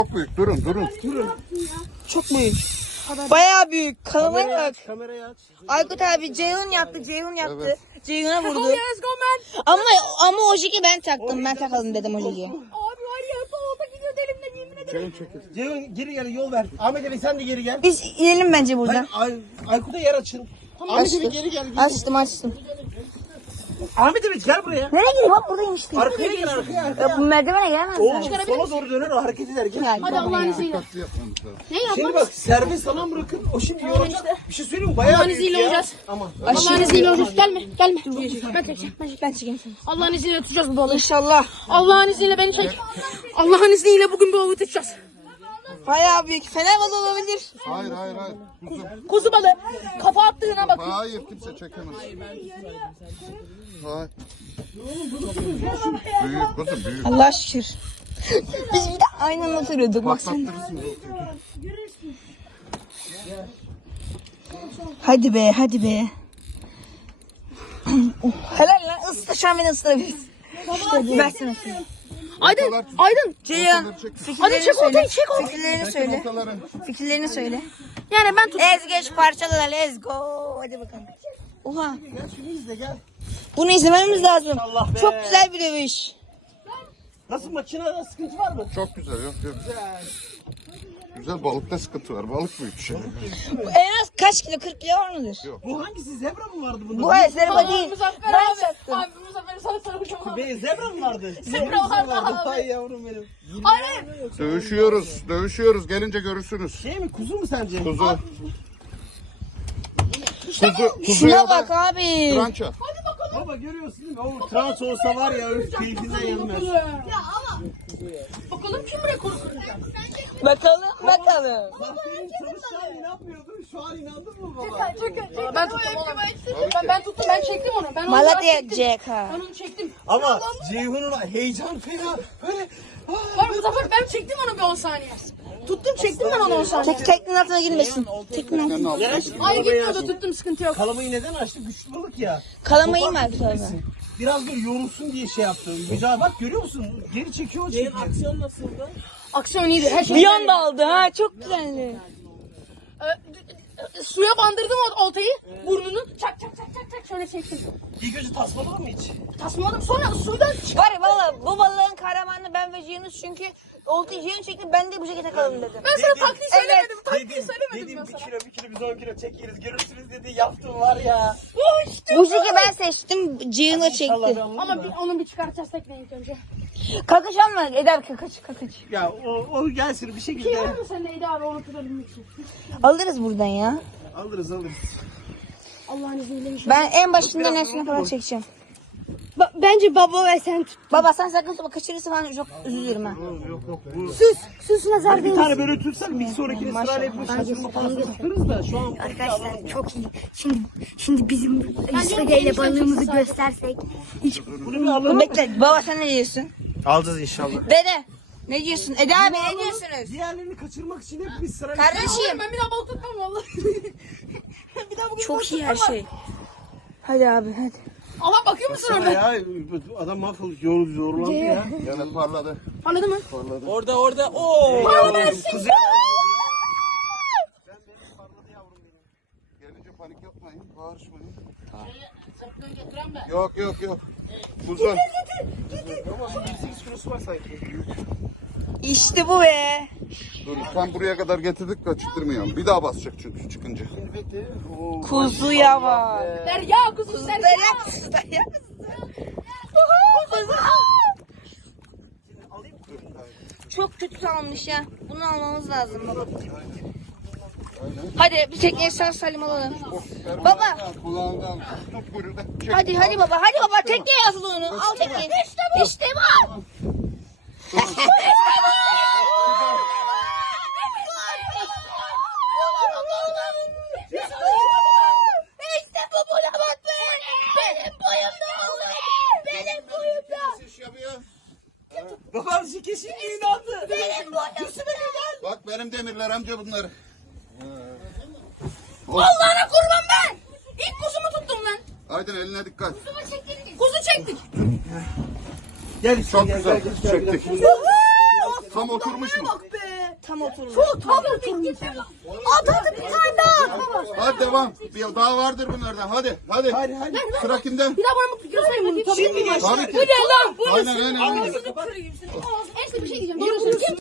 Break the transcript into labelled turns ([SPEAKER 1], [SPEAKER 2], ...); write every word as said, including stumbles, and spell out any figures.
[SPEAKER 1] Çok büyük. Durun durun.
[SPEAKER 2] Durun.
[SPEAKER 3] Çok büyük. Bayağı büyük. Kalamaya
[SPEAKER 2] Kamerayı
[SPEAKER 3] bak.
[SPEAKER 2] aç. Kamerayı aç.
[SPEAKER 3] Aykut abi Ceyhun yaptı. Ceyhun yaptı.
[SPEAKER 1] Evet.
[SPEAKER 3] Ceyhun'a vurdu.
[SPEAKER 4] Let's go man.
[SPEAKER 3] Ama ama o jiki ben taktım. Ben takalım dedim o jiki.
[SPEAKER 4] Abi var ya solda gidiyor elimden yemin ederim.
[SPEAKER 2] Ceyhun geri gel, yol ver. Ahmet Ali sen de geri gel.
[SPEAKER 3] Biz inelim bence buradan.
[SPEAKER 2] Hayır, Ay Aykut'a yer açın. Ahmet Ali
[SPEAKER 3] Açtım.
[SPEAKER 2] geri gel. Geri.
[SPEAKER 3] Açtım açtım.
[SPEAKER 2] Ahmet Ali gel buraya.
[SPEAKER 3] Nereye gidiyor? Bak buradayım işte.
[SPEAKER 2] Arkaya gel, arkaya arkaya.
[SPEAKER 3] Ya bu merdivene gelemez.
[SPEAKER 2] Oğlum sola doğru döner, o hareket eder. Gel.
[SPEAKER 4] Hadi Allah'ın izniyle.
[SPEAKER 1] Dikkatli yapmamız lazım.
[SPEAKER 4] Ne
[SPEAKER 2] Şimdi
[SPEAKER 4] yapalım?
[SPEAKER 2] bak serbest alan bırakın. O şimdi yoracak. Bir şey söyleyeyim mi? Bayağı
[SPEAKER 4] Allah'ın
[SPEAKER 2] büyük
[SPEAKER 4] izniyle
[SPEAKER 2] ya.
[SPEAKER 4] olacağız.
[SPEAKER 2] Aman.
[SPEAKER 4] Allah'ın izniyle olacağız. Gelme gelme. Ben çekeceğim.
[SPEAKER 3] Ben çekeyim seni.
[SPEAKER 4] Allah'ın izniyle tutacağız bu balığı.
[SPEAKER 3] İnşallah.
[SPEAKER 4] Allah'ın izniyle beni çek. Allah'ın izniyle bugün bu balığı tutacağız.
[SPEAKER 3] Bayağı büyük. Fener balığı olabilir.
[SPEAKER 1] Hayır hayır hayır. Kuzum.
[SPEAKER 4] Kuzu balığı. Kafa attığına bak.
[SPEAKER 1] Hayır kimse çekemez. Hayır. Büyük kuzum büyük.
[SPEAKER 3] Allah şükür. Biz bir de aynı anda oturuyorduk. Bak sen.
[SPEAKER 1] Patlattırırsınız.
[SPEAKER 3] Hadi be hadi be. Oh, helal lan. Isla şu an beni ısırabilirsin. İşte versene.
[SPEAKER 4] Aydın. Aydın.
[SPEAKER 3] Ceyhan.
[SPEAKER 4] Hadi çek ortayı, çek ortayı.
[SPEAKER 3] Fikirlerini söyle. Fikirlerini söyle.
[SPEAKER 4] Yani ben tut.
[SPEAKER 3] Ez geç parçala let's go. Hadi bakalım. Oha.
[SPEAKER 2] Gel şunu izle gel.
[SPEAKER 3] Bunu izlememiz lazım.
[SPEAKER 2] Allah be.
[SPEAKER 3] Çok güzel bir dövüş.
[SPEAKER 2] Nasıl, makinede sıkıntı var mı?
[SPEAKER 1] Çok güzel yok yok. Güzel balıkta sıkıntı var. Balık büyük şey.
[SPEAKER 3] En az kaç kilo? kırk kilo var mıdır?
[SPEAKER 2] Bu hangisi, zebra mı vardı bunda?
[SPEAKER 3] Bu zebra değil.
[SPEAKER 4] Muzaffer
[SPEAKER 3] Ben
[SPEAKER 4] abi.
[SPEAKER 3] çaktım.
[SPEAKER 4] Abi Muzaffer sana sarılacağım.
[SPEAKER 2] Be, zebra mı vardı?
[SPEAKER 4] Zebra vardı abi.
[SPEAKER 2] Ay yavrum benim.
[SPEAKER 4] Hayır.
[SPEAKER 1] Dövüşüyoruz. Dövüşüyoruz. Gelince görürsünüz.
[SPEAKER 2] Şey mi, kuzu mu sence?
[SPEAKER 1] Kuzu. Kuzu. Kuzuya
[SPEAKER 3] Şuna
[SPEAKER 1] da
[SPEAKER 3] bak abi.
[SPEAKER 1] trança.
[SPEAKER 2] Baba görüyorsun değil mi? O trans olsa var ya, öf, keyfinden yenmez.
[SPEAKER 4] Ya ama. Bakalım kim rekoru kıracak.
[SPEAKER 3] Bakalım bakalım.
[SPEAKER 2] Bak benim çalıştığım ne yapıyordun? Şu an inandın mı baba?
[SPEAKER 4] Ben tuttum onu. Ben, ben tuttum, ben çektim onu. Ben onu
[SPEAKER 3] Malatya
[SPEAKER 4] çektim.
[SPEAKER 3] Jack ha.
[SPEAKER 4] Ben onu çektim.
[SPEAKER 2] Ama Ceyhun'un heyecan fena. Böyle
[SPEAKER 4] Var Muzaffer, ben çektim onu bir on saniye. Tuttum, çektim ben onu on saniye.
[SPEAKER 3] Tek teknenin altına girmesin. Teknenin altına.
[SPEAKER 1] Senin altına.
[SPEAKER 2] yanaş.
[SPEAKER 4] Hayır gitmiyordu, tuttum, sıkıntı yok.
[SPEAKER 2] Kalamayı neden açtık? Güçlü balık ya.
[SPEAKER 3] Kalamayı
[SPEAKER 2] Topar
[SPEAKER 3] mı açtı abi?
[SPEAKER 2] gitmesin. Biraz böyle yorulsun diye şey yaptım. Bir daha bak, görüyor musun? Geri çekiyor o çekiyor. Aksiyon nasıldı?
[SPEAKER 4] Aksiyon iyiydi. Her şey
[SPEAKER 3] Bir anda aldı ha çok güzeldi.
[SPEAKER 4] Ee, d- suya bandırdım o oltayı, burnunu çak çak çak çak çak şöyle çektim.
[SPEAKER 2] İlk önce tasmaladın mı hiç?
[SPEAKER 4] Tasmaladım, sonra sudan çık.
[SPEAKER 3] Var ya valla bu balığın kahramanı ben ve Ceyhun'uz çünkü oltayı Ceyhun çekti ben de bu şekilde takalım dedim.
[SPEAKER 4] Ben sana taktiği
[SPEAKER 3] Evet.
[SPEAKER 4] söylemedim, taktiği
[SPEAKER 2] Dedim,
[SPEAKER 4] söylemedim
[SPEAKER 2] dedim
[SPEAKER 4] ben
[SPEAKER 2] bir
[SPEAKER 4] sana.
[SPEAKER 2] kilo bir kilo biz on kilo tek yeriz görürsünüz dedi, yaptım var ya.
[SPEAKER 3] Bu şekilde ben seçtim Ceyhun'a çekti.
[SPEAKER 4] Ama bir, onun bir çıkartacağız tekneyi ilk önce.
[SPEAKER 3] Kakış alma Eder kakış kakış.
[SPEAKER 2] Ya o, o gelsin bir
[SPEAKER 4] Şey var
[SPEAKER 2] şekilde
[SPEAKER 4] mı sende Eda abi onu tutabilmek için?
[SPEAKER 3] Alırız buradan ya.
[SPEAKER 2] alırız alırız.
[SPEAKER 4] Allah'ın izniyle inşallah.
[SPEAKER 3] Ben en başından en sona kadar çekeceğim.
[SPEAKER 4] Ba- bence baba ve sen tut.
[SPEAKER 3] Baba sen sakın tutma kaçırırsa falan çok üzülürüm ha.
[SPEAKER 2] Yok yok bu.
[SPEAKER 4] Sus, sus nazar
[SPEAKER 2] Hani bir
[SPEAKER 4] değil.
[SPEAKER 2] tane böyle tutsak bir sonrakini sırayla yapıp şaşırma falan tutarız da şu an
[SPEAKER 5] Arkadaşlar çok iyi. Şimdi şimdi bizim Yusuf'a ile balığımızı göstersek.
[SPEAKER 2] bunu bir alalım.
[SPEAKER 3] Dur bekle baba sen ne diyorsun?
[SPEAKER 2] Alacağız inşallah.
[SPEAKER 3] Dede ne diyorsun? Eda abi ne diyorsunuz?
[SPEAKER 2] Diğerlerini kaçırmak için hep biz sırayla.
[SPEAKER 3] Kardeşim
[SPEAKER 4] Ben bir daha balık tutmam vallahi. bir daha bugün balık
[SPEAKER 3] çok iyi her
[SPEAKER 4] tutmam.
[SPEAKER 3] şey. Hadi abi hadi.
[SPEAKER 4] Aha bakıyor musun orada?
[SPEAKER 2] Ya adam mahvoldu, yoruldu, zorlandı ya.
[SPEAKER 1] Evet parladı.
[SPEAKER 4] Anladın mı?
[SPEAKER 2] Orada orada. Oo. Kuzey.
[SPEAKER 1] Gelince panik yapmayın. Bağırışmayın. Yok yok yok. Kuzu.
[SPEAKER 2] yedi sekiz kilosu var sanki.
[SPEAKER 3] İşte bu be.
[SPEAKER 1] Dur tam buraya kadar getirdik kaçırtmayalım. Bir daha basacak çünkü çıkınca.
[SPEAKER 3] Kuzuya bak.
[SPEAKER 4] Derya kuzu Derya.
[SPEAKER 3] Derya kuzu derya kuzu. Kuzu. Çok kötü salmış ya. Bunu almamız lazım baba. Hadi bir tekneyi sağ salim alalım. Baba.
[SPEAKER 1] Kulağından tut kuyruğundan. Çek.
[SPEAKER 3] Hadi hadi baba hadi baba tekneye asıl onu. Al tekneyi. İşte bu. İşte bu. İşte bu buna bak be. Benim boyumda olur. Benim boyumda.
[SPEAKER 1] Ses yapıyor.
[SPEAKER 2] Babam şike şimdi inandı.
[SPEAKER 3] Benim boyumda.
[SPEAKER 1] Bak benim demirler amca bunlar.
[SPEAKER 4] Allah'ına kurban ben. İlk kuzumu tuttum ben.
[SPEAKER 1] Aydın eline dikkat.
[SPEAKER 4] Kuzu çektik.
[SPEAKER 2] Gel işte
[SPEAKER 1] Çok
[SPEAKER 2] gel,
[SPEAKER 1] güzel.
[SPEAKER 2] gel, gel, gel,
[SPEAKER 1] Çektik.
[SPEAKER 2] gel.
[SPEAKER 1] Tam oturmuş mu?
[SPEAKER 3] Bak be.
[SPEAKER 5] Tam oturmuş.
[SPEAKER 3] Çok tam oturmuş. At hadi bir tane daha at.
[SPEAKER 1] Hadi devam. Bir daha vardır bunlardan. Hadi hadi.
[SPEAKER 2] Hadi hadi.
[SPEAKER 1] Sıra kimde?
[SPEAKER 4] Bir daha bana mutlu göstereyim bakayım.
[SPEAKER 2] Şimdi gençler.
[SPEAKER 1] Tabii ki.
[SPEAKER 4] Bu ne lan? Bu
[SPEAKER 1] Aynen aynen aynen.
[SPEAKER 4] Enişte bir şey diyeceğim. Doğru söylüyorsun.